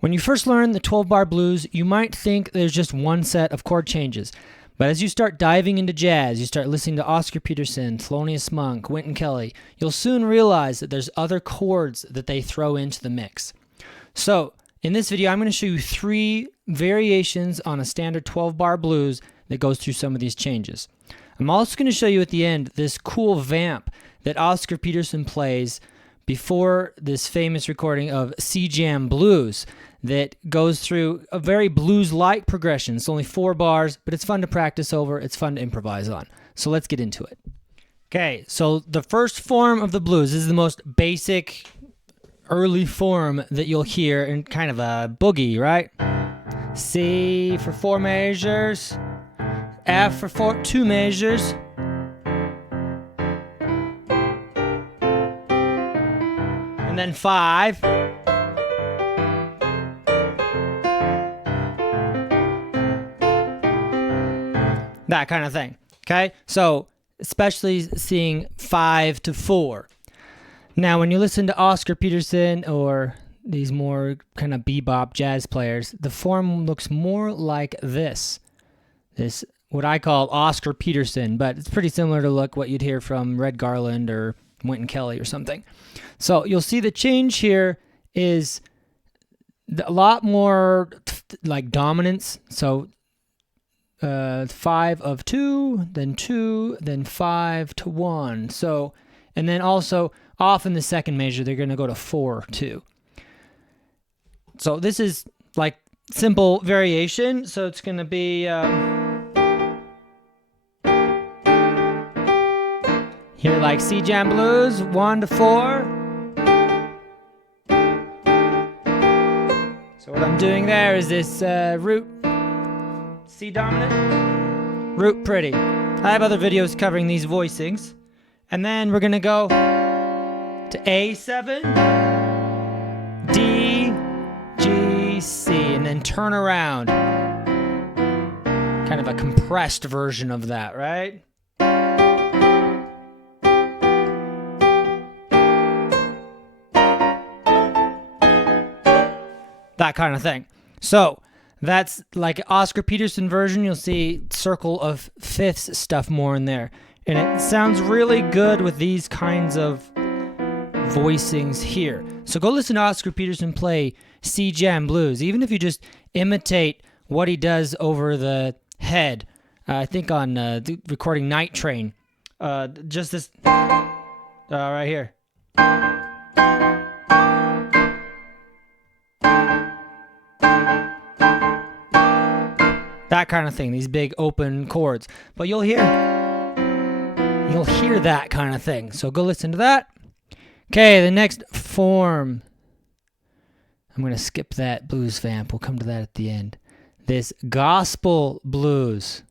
When you first learn the 12-bar blues, you might think there's just one set of chord changes. But as you start diving into jazz, you start listening to Oscar Peterson, Thelonious Monk, Wynton Kelly, you'll soon realize that there's other chords that they throw into the mix. So, in this video, I'm going to show you 3 variations on a standard 12-bar blues that goes through some of these changes. I'm also going to show you at the end this cool vamp that Oscar Peterson plays before this famous recording of C-Jam Blues that goes through a very blues-like progression. It's only 4 bars, but it's fun to practice over. It's fun to improvise on. So let's get into it. Okay, so the first form of the blues is the most basic early form that you'll hear in kind of a boogie, right? C for 4 measures, F for 2 measures, and then 5. That kind of thing, okay? So, especially seeing 5 to 4. Now, when you listen to Oscar Peterson or these more kind of bebop jazz players, the form looks more like this. This, what I call Oscar Peterson, but it's pretty similar to what you'd hear from Red Garland or Wynton Kelly or something. So you'll see the change here is a lot more like dominance. So 5 of 2, then 5 to 1. So, and then also off in the second measure, they're going to go to 4 2. So this is like simple variation. So it's going to be here like C-Jam Blues 1 to 4. So what I'm doing there is this root C dominant, root pretty. I have other videos covering these voicings. And then we're going to go to A7, D, G, C, and then turn around. Kind of a compressed version of that, right? That kind of thing. So, that's like Oscar Peterson version. You'll see circle of fifths stuff more in there. And it sounds really good with these kinds of voicings here. So go listen to Oscar Peterson play C-Jam Blues. Even if you just imitate what he does over the head. I think on the recording Night Train. Just this right here. That kind of thing, these big open chords. But you'll hear that kind of thing. So go listen to that. Okay, the next form. I'm going to skip that blues vamp. We'll come to that at the end. This gospel blues.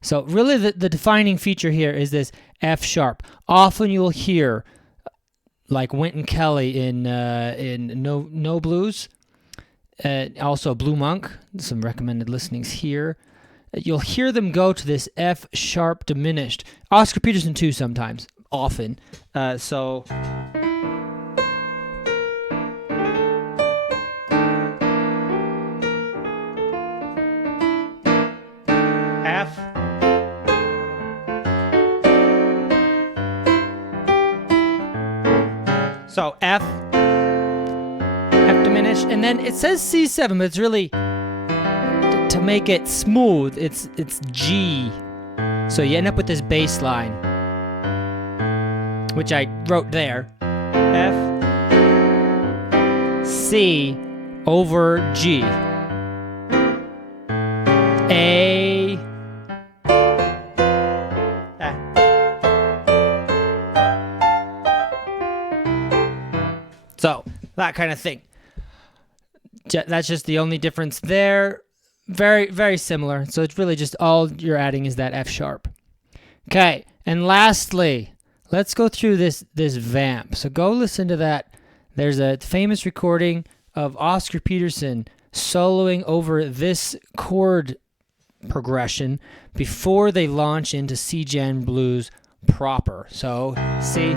So really the defining feature here is this F sharp. Often you'll hear like Wynton Kelly in No Blues. Also Blue Monk, some recommended listenings here. You'll hear them go to this F sharp diminished. Oscar Peterson too sometimes, often. So F. So F diminished, and then it says C7, but it's really to make it smooth. It's G. So you end up with this bass line, which I wrote there. F C over G. A. So that kind of thing. That's just the only difference there. Very, very similar. So it's really just all you're adding is that F sharp. Okay, and lastly, let's go through this vamp. So go listen to that. There's a famous recording of Oscar Peterson soloing over this chord progression before they launch into C-Jam Blues proper. So C.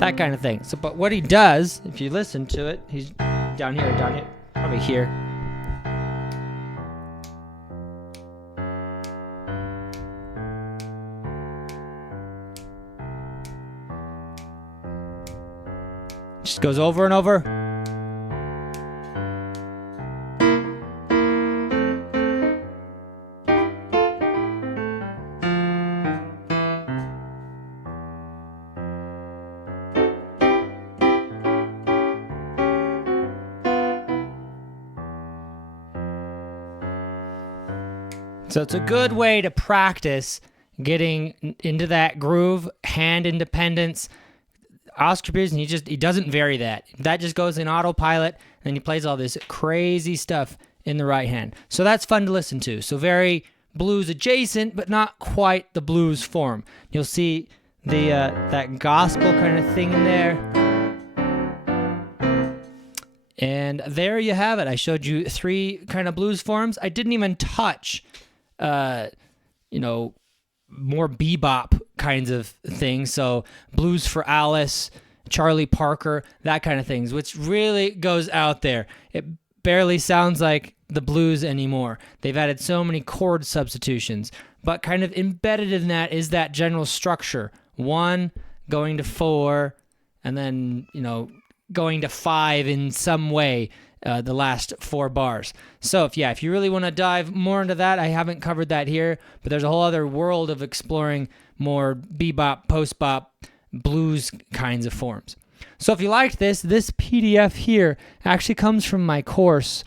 that kind of thing. So, but what he does, if you listen to it, he's down here, probably here. Just goes over and over. So it's a good way to practice getting into that groove, hand independence. Oscar Peterson, he doesn't vary that. That just goes in autopilot, and he plays all this crazy stuff in the right hand. So that's fun to listen to. So very blues adjacent, but not quite the blues form. You'll see the that gospel kind of thing in there. And there you have it. I showed you 3 kind of blues forms. I didn't even touch, more bebop kinds of things. So Blues for Alice, Charlie Parker, that kind of things, which really goes out there. It barely sounds like the blues anymore. They've added so many chord substitutions, but kind of embedded in that is that general structure. 1 going to 4, and then, going to 5 in some way, the last 4 bars. So if you really want to dive more into that, I haven't covered that here, but there's a whole other world of exploring more bebop, post-bop, blues kinds of forms. So if you liked this PDF here actually comes from my course,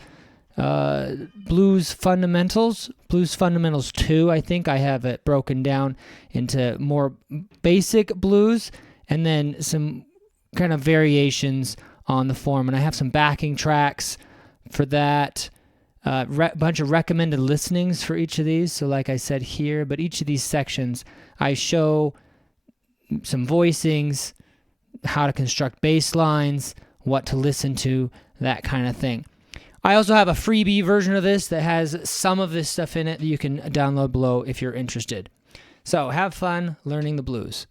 Blues Fundamentals 2. I think I have it broken down into more basic blues and then some kind of variations on the form, and I have some backing tracks for that, bunch of recommended listenings for each of these. So like I said here, but each of these sections I show some voicings, how to construct bass lines, what to listen to, that kind of thing. I also have a freebie version of this that has some of this stuff in it that you can download below if you're interested. So have fun learning the blues.